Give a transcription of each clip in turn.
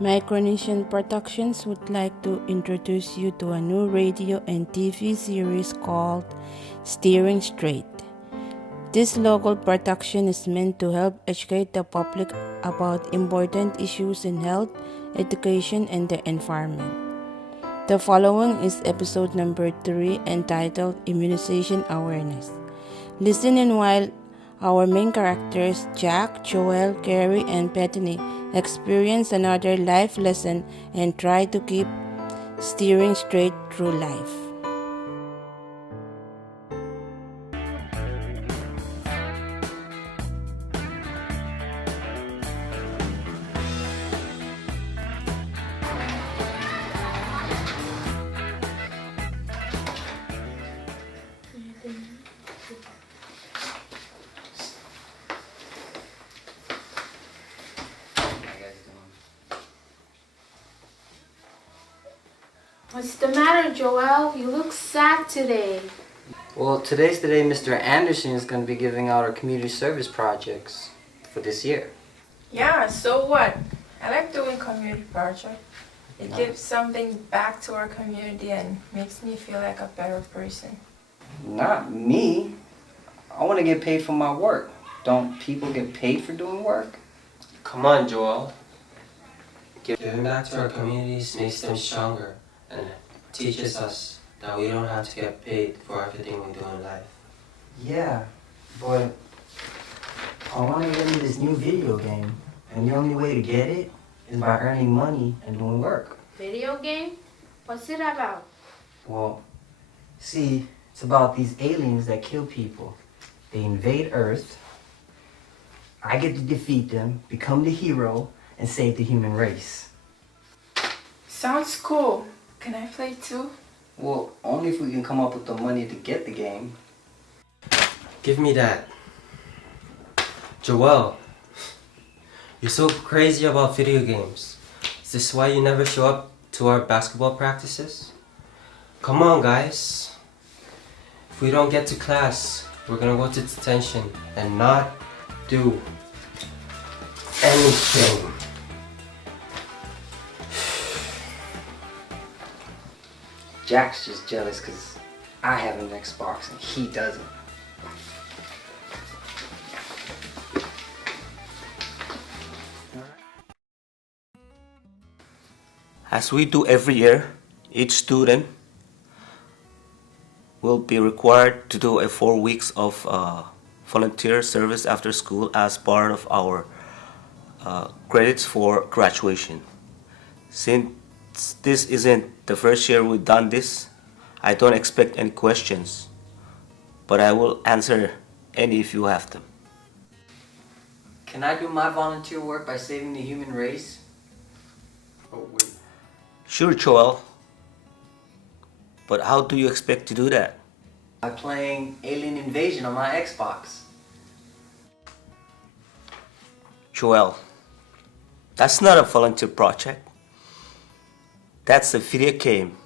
Micronesian Productions would like to introduce you to a new radio and TV series called Steering Straight. This local production is meant to help educate the public about important issues in health, education, and the environment. The following is episode number 3 entitled Immunization Awareness. Listen in while our main characters, Jack, Joel, Carrie, and Bethany, experience another life lesson and try to keep steering straight through life. What's the matter, Joel? You look sad today. Well, today's the day Mr. Anderson is going to be giving out our community service projects for this year. Yeah, so what? I like doing community projects. It gives something back to our community and makes me feel like a better person. Not me. I want to get paid for my work. Don't people get paid for doing work? Come on, Joel. Giving back to our communities makes them stronger and teaches us that we don't have to get paid for everything we do in life. Yeah, but I want to get into this new video game, and the only way to get it is by earning money and doing work. Video game? What's it about? Well, see, it's about these aliens that kill people. They invade Earth. I get to defeat them, become the hero, and save the human race. Sounds cool. Can I play too? Well, only if we can come up with the money to get the game. Give me that. Joel, you're so crazy about video games. Is this why you never show up to our basketball practices? Come on, guys. If we don't get to class, we're gonna go to detention and not do anything. Jack's just jealous because I have an Xbox and he doesn't. As we do every year, each student will be required to do 4 weeks of volunteer service after school as part of our credits for graduation. Since this isn't the first year we've done this, I don't expect any questions, but I will answer any if you have them. Can I do my volunteer work by saving the human race? Sure, Joel, but how do you expect to do that? By playing Alien Invasion on my Xbox. Joel, that's not a volunteer project. That's a video game.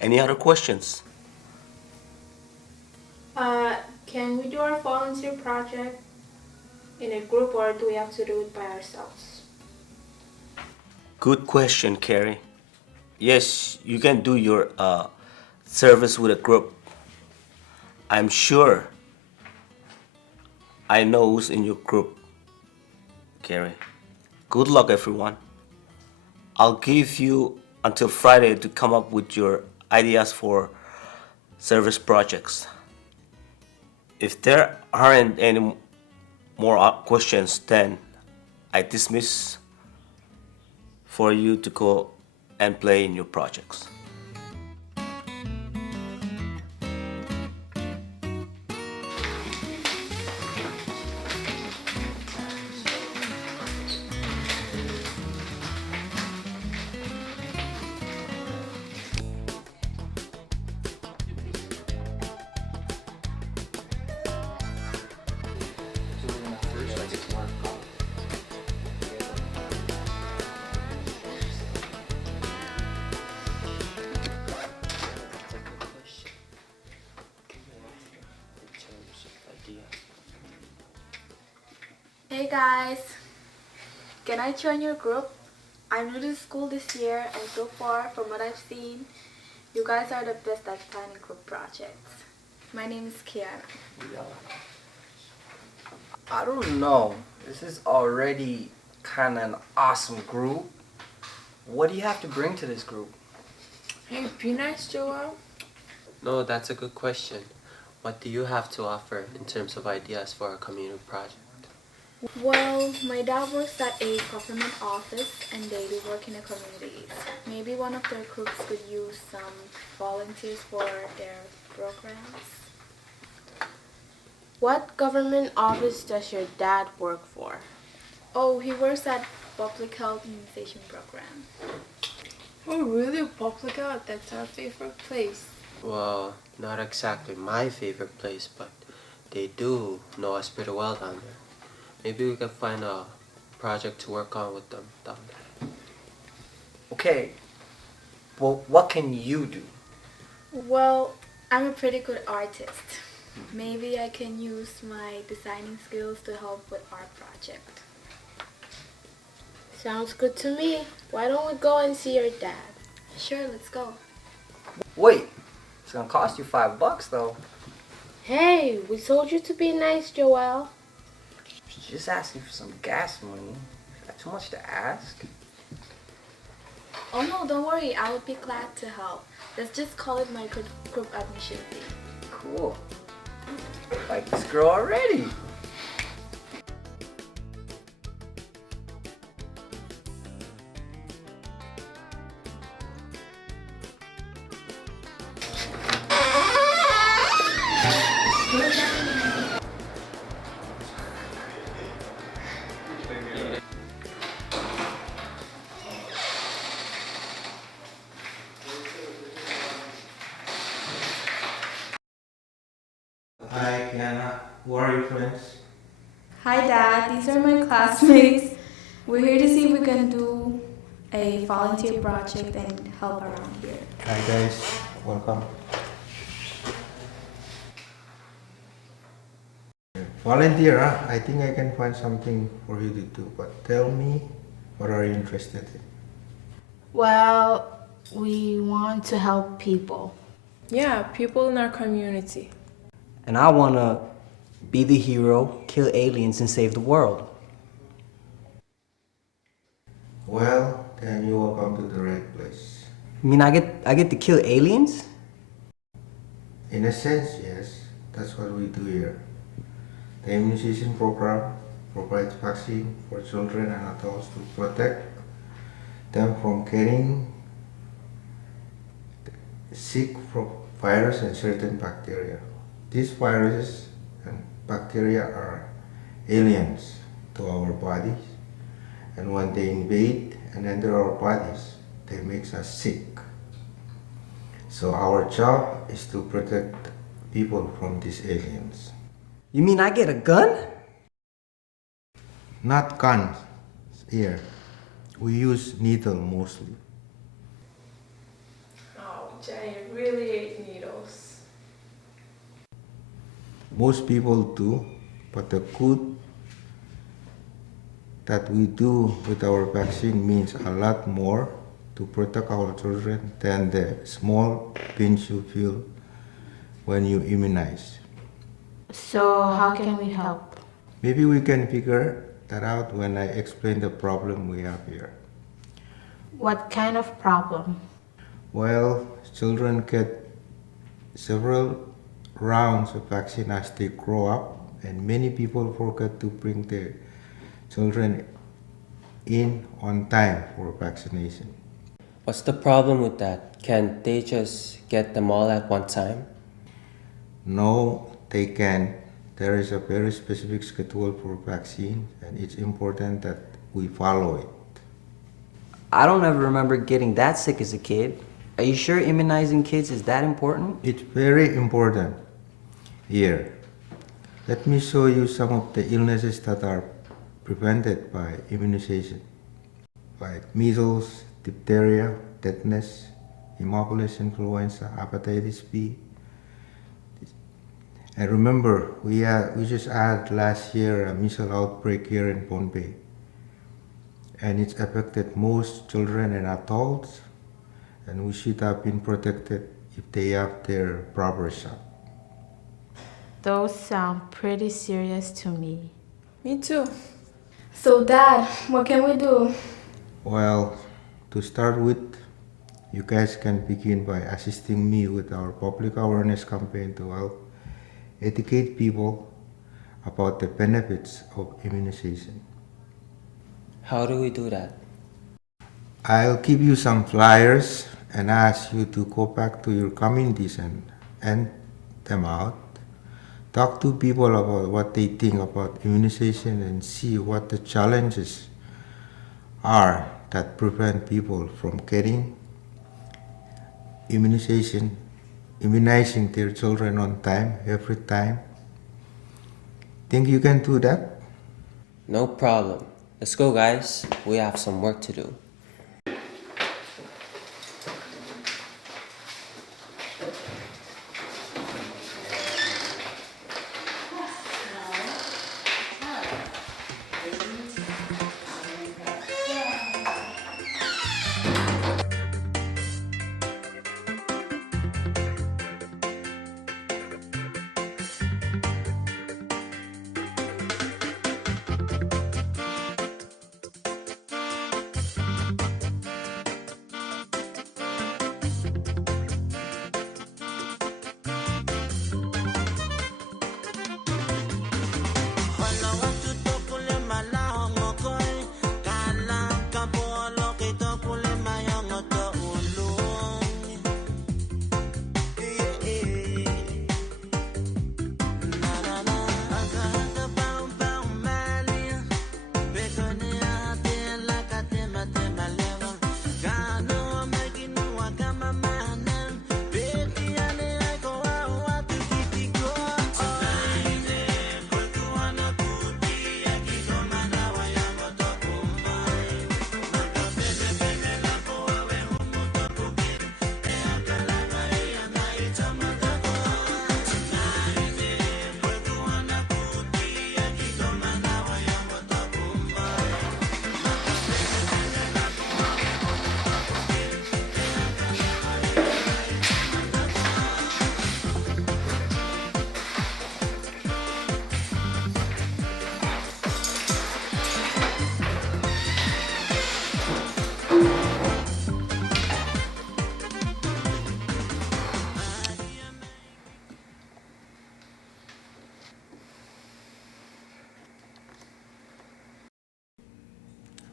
Any other questions? Can we do our volunteer project in a group or do we have to do it by ourselves? Good question, Carrie. Yes, you can do your service with a group. I'm sure I know who's in your group, Carrie. Good luck, everyone. I'll give you until Friday to come up with your ideas for service projects. If there aren't any more questions, then I dismiss for you to go and play in your projects. Hey guys, can I join your group? I'm new to school this year, and so far, from what I've seen, you guys are the best at planning group projects. My name is Kiana. I don't know. This is already kind of an awesome group. What do you have to bring to this group? Hey, be nice, Joel. No, that's a good question. What do you have to offer in terms of ideas for a community project? Well, my dad works at a government office and they do work in the communities. Maybe one of their groups could use some volunteers for their programs. What government office does your dad work for? Oh, he works at Public Health Immunization Program. Oh, really? Public Health? That's our favorite place. Well, not exactly my favorite place, but they do know us pretty well down there. Maybe we can find a project to work on with them down there. Okay, well, what can you do? Well, I'm a pretty good artist. Maybe I can use my designing skills to help with our project. Sounds good to me. Why don't we go and see your dad? Sure, let's go. Wait, it's gonna cost you $5 though. Hey, we told you to be nice, Joel. She's just asking for some gas money. Is that too much to ask? Oh no, don't worry. I would be glad to help. Let's just call it my group admission fee. Cool. Like this girl already. Hi, Kiana. Who are your friends? Hi Dad, these are my classmates. We're here to see if we can do a volunteer project and help around here. Hi, guys. Welcome. Volunteer, huh? I think I can find something for you to do, but tell me, what are you interested in? Well, we want to help people. Yeah, people in our community. And I wanna be the hero, kill aliens, and save the world. Well, then you will come to the right place. You mean I get to kill aliens? In a sense, yes. That's what we do here. The immunization program provides vaccine for children and adults to protect them from getting sick from virus and certain bacteria. These viruses and bacteria are aliens to our bodies, and when they invade and enter our bodies, they make us sick. So our job is to protect people from these aliens. You mean I get a gun? Not guns here. We use needle mostly. Oh, Jenny really ate needles. Most people do, but the good that we do with our vaccine means a lot more to protect our children than the small pinch you feel when you immunize. So how can we help? Maybe we can figure that out when I explain the problem we have here. What kind of problem? Well, children get several rounds of vaccine as they grow up, and many people forget to bring their children in on time for vaccination. What's the problem with that? Can't they just get them all at one time? No, they can. There is a very specific schedule for vaccine, and it's important that we follow it. I don't ever remember getting that sick as a kid. Are you sure immunizing kids is that important? It's very important. Here, let me show you some of the illnesses that are prevented by immunization, like measles, diphtheria, tetanus, Haemophilus influenza, hepatitis B. And remember, we just had last year a measles outbreak here in Pohnpei. and it's affected most children and adults, and we should have been protected if they have their proper shot. Those sound pretty serious to me. Me too. So, Dad, what can we do? Well, to start with, you guys can begin by assisting me with our public awareness campaign to help educate people about the benefits of immunization. How do we do that? I'll give you some flyers and ask you to go back to your communities and hand them out. Talk to people about what they think about immunization and see what the challenges are that prevent people from getting immunizing their children on time, every time. Think you can do that? No problem. Let's go, guys. We have some work to do.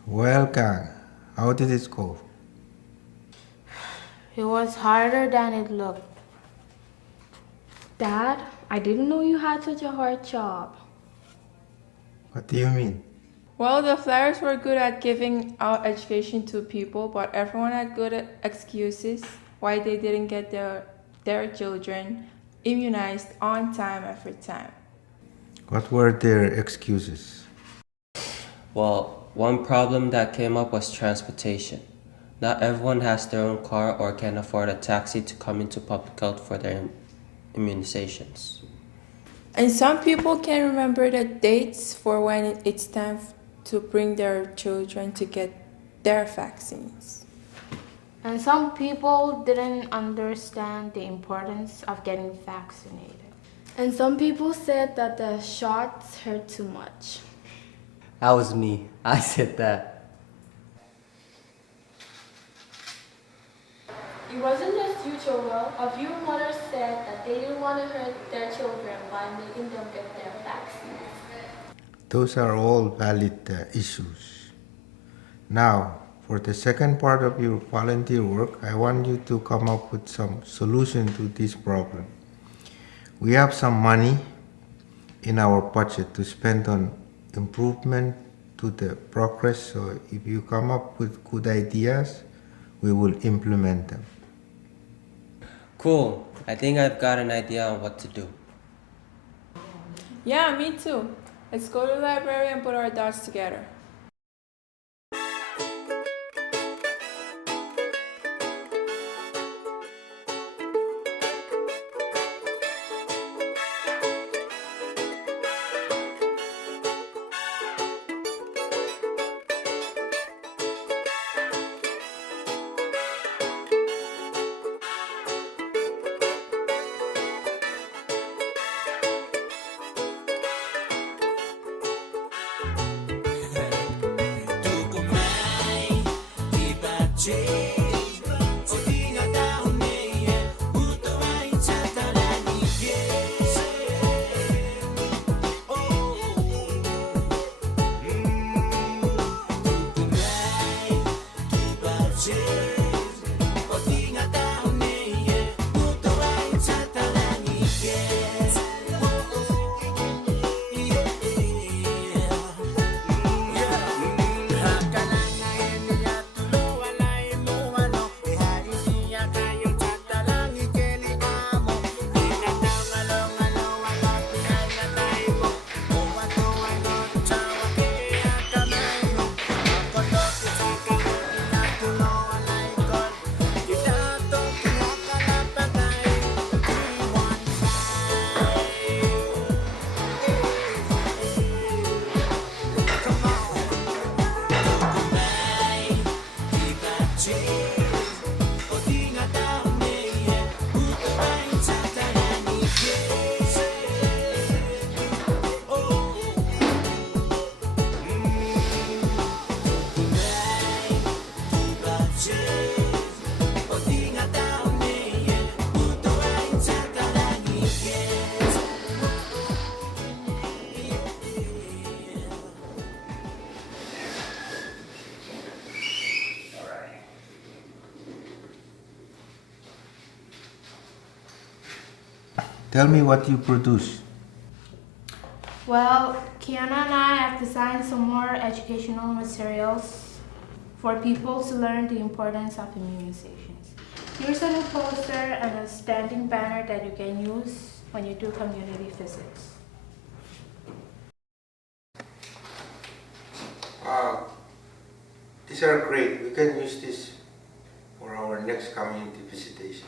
Well, Kang, how did it go? It was harder than it looked. Dad, I didn't know you had such a hard job. What do you mean? Well, the flyers were good at giving out education to people, but everyone had good excuses why they didn't get their children immunized on time every time. What were their excuses? Well, one problem that came up was transportation. Not everyone has their own car or can afford a taxi to come into public health for their immunizations. And some people can't remember the dates for when it's time to bring their children to get their vaccines. And some people didn't understand the importance of getting vaccinated. And some people said that the shots hurt too much. That was me. I said that. It wasn't just you, Joel. A few mothers said that they didn't want to hurt their children by making them get their vaccines. Those are all valid issues. Now, for the second part of your volunteer work, I want you to come up with some solution to this problem. We have some money in our budget to spend on improvement to the progress, so if you come up with good ideas, we will implement them. Cool. I think I've got an idea on what to do. Yeah, me too. Let's go to the library and put our thoughts together. Tell me what you produce. Well, Kiana and I have designed some more educational materials for people to learn the importance of immunizations. Here's a new poster and a standing banner that you can use when you do community visits. These are great. We can use this for our next community visitation.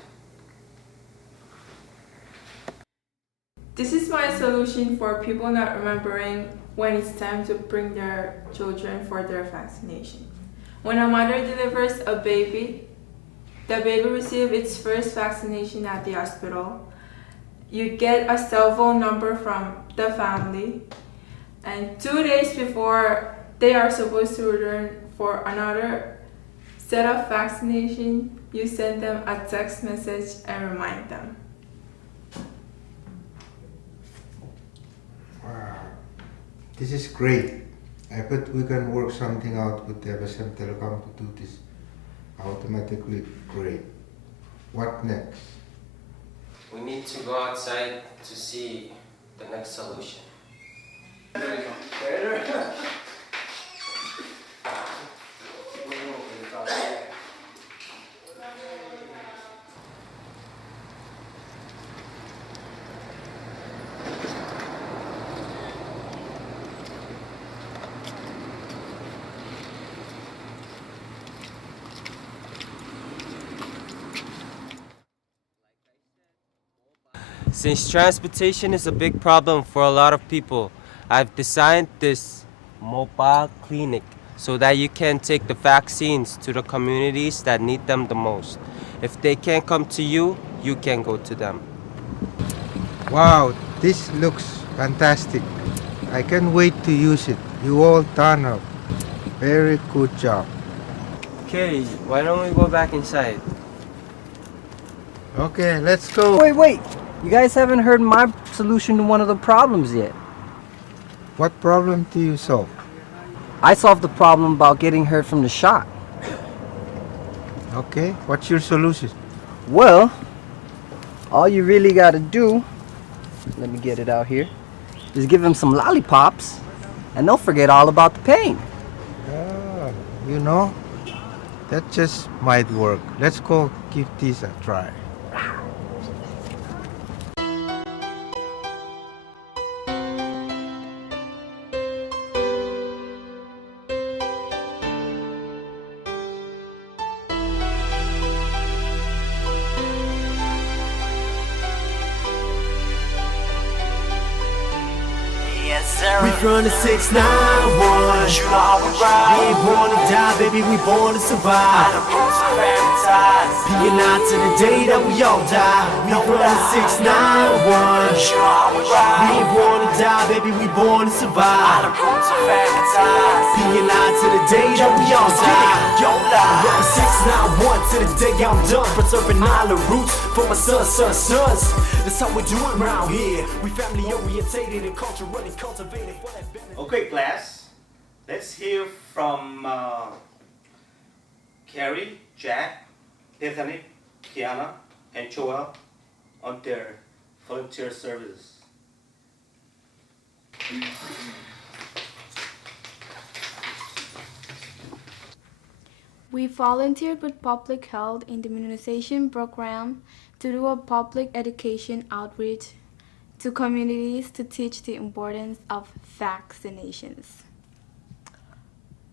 This is my solution for people not remembering when it's time to bring their children for their vaccination. When a mother delivers a baby, the baby receives its first vaccination at the hospital. You get a cell phone number from the family, and 2 days before they are supposed to return for another set of vaccination, you send them a text message and remind them. Wow, this is great. I bet we can work something out with the FSM Telecom to do this automatically. Great. What next? We need to go outside to see the next solution. Since transportation is a big problem for a lot of people, I've designed this mobile clinic so that you can take the vaccines to the communities that need them the most. If they can't come to you, you can go to them. Wow, this looks fantastic. I can't wait to use it. You all done up. Very good job. Okay, why don't we go back inside? Okay, let's go. Wait. You guys haven't heard my solution to one of the problems yet. What problem do you solve? I solved the problem about getting hurt from the shot. Okay, what's your solution? Well, all you really gotta do, let me get it out here, is give them some lollipops and they'll forget all about the pain. You know, that just might work. Let's go give this a try. We from the 691. You know how we ride. We ain't born to die, baby, we born to survive. The roots of family ties. Peeing out to the day that we all die. We from the 691. You know how we ride. We ain't born to die, baby, we born to survive. The roots of family ties. Peeing out to the day that we all die. Yo, life. 691 to the day I'm done. Preserving all the roots for my sons. That's how we do it around here. We family orientated and culturally cultivated for that benefit. Okay, class. Let's hear from Carrie, Jack, Bethany, Kiana, and Joel on their volunteer services. We volunteered with public health in the immunization program to do a public education outreach to communities to teach the importance of vaccinations.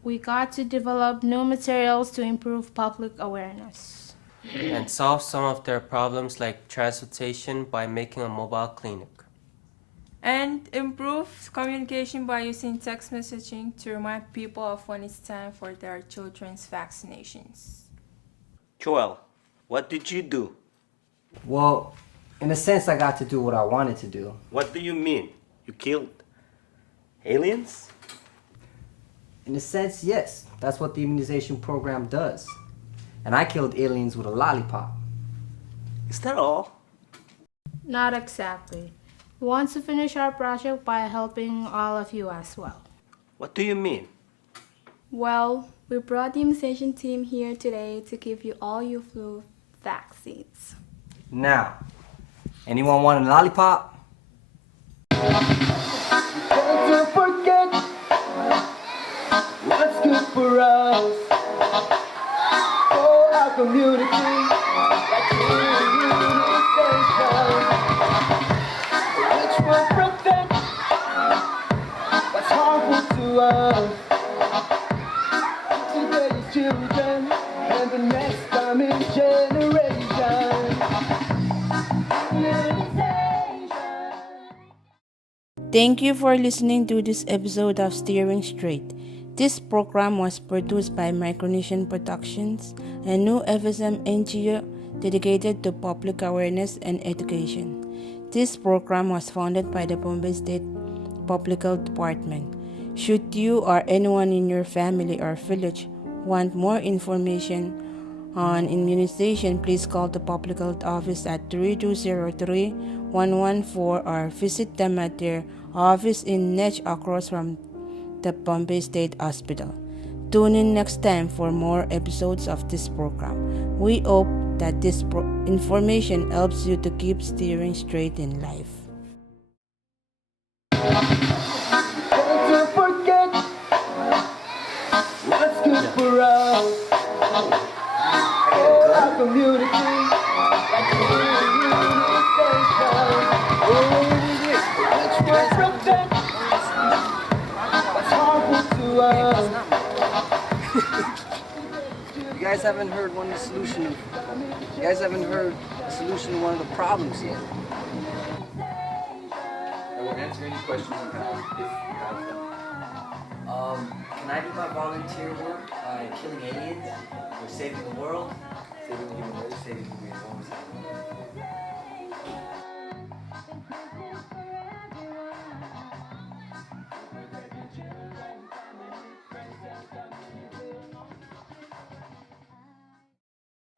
We got to develop new materials to improve public awareness. And solve some of their problems like transportation by making a mobile clinic. And improve communication by using text messaging to remind people of when it's time for their children's vaccinations. Joel, what did you do? Well, in a sense, I got to do what I wanted to do. What do you mean? You killed aliens? In a sense, yes. That's what the immunization program does. And I killed aliens with a lollipop. Is that all? Not exactly. We want to finish our project by helping all of you as well. What do you mean? Well, we brought the immunization team here today to give you all your flu vaccines. Now, Anyone want a lollipop? Don't forget what's good for us, for our community, like immunization, which will prevent what's harmful to us, today's children and the next coming generation. Thank you for listening to this episode of Steering Straight. This program was produced by Micronesian Productions, a new FSM NGO dedicated to public awareness and education. This program was funded by the Pohnpei State Public Health Department. Should you or anyone in your family or village want more information on immunization, please call the Public Health Office at 3203-114 or visit them at their office in Nech across from the Pohnpei State Hospital. Tune in next time for more episodes of this program. We hope that this information helps you to keep steering straight in life. Don't forget what's good for us, for our community, like immunization, which will prevent what's harmful to us. You guys haven't heard one of the solution. You guys haven't heard the solution to one of the problems yet. I will answer any questions you have if you have them. Can I do my volunteer work killing aliens or saving the world? Saving the human race, saving the human race.